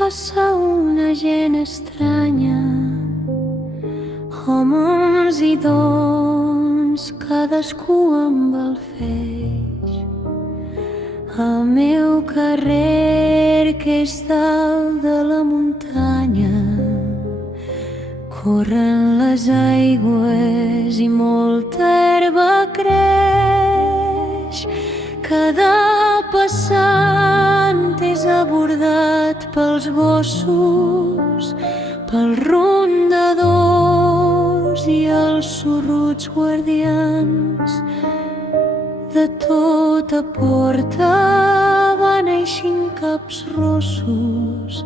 passa una gent estranya, homes i dons, cadascú amb el feix. Al meu carrer, que és dalt de la muntanya, corren les aigües i molta herba creix. Cada passant és abordat pels gossos, pels rondadors i els sorruts guardians. De tota porta van eixint caps rossos,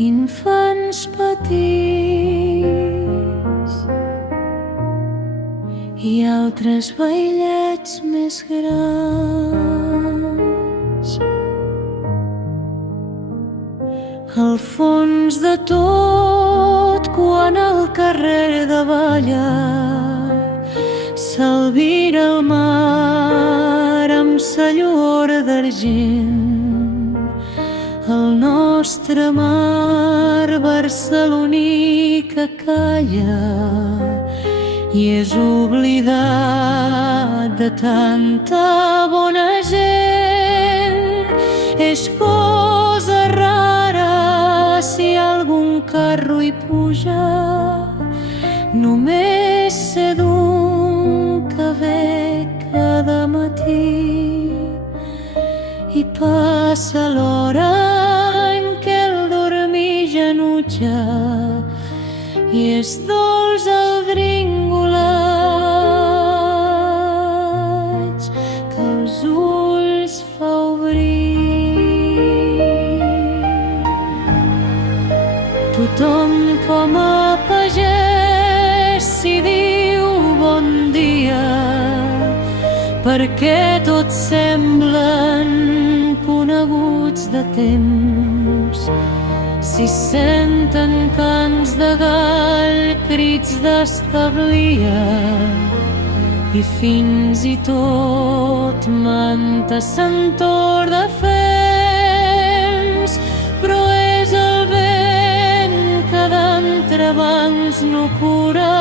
infants petits i altres vailets més grans. Al fons de tot, quan el carrer davalla, s'albira el mar amb sa lluor d'argent. El nostre mar barceloní que calla i és oblidat de tanta bona gent. És cosa rara si algun carro hi puja, només sé d'un que ve cada matí i passa l'hora en què el dormir genutja i és dolç el dringolatge que els ulls fa obrir. Tothom com a pagès s'hi diu bon dia, perquè tots semblen coneguts de temps. S'hi senten cants de gall, crits d'establia i fins i tot manta sentor de fems. Però és el vent que d'entrebancs no cura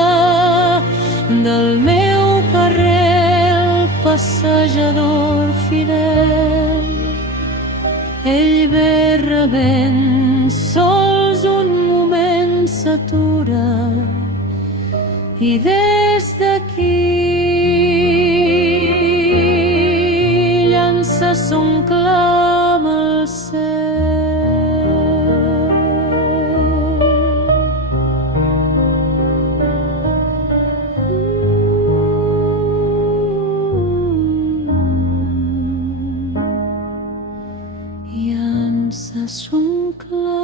del meu carrer, el passejador fidel. Ell ve rebent, sols un moment s'atura i des d'aquí llança son clam al cel. Llança son clam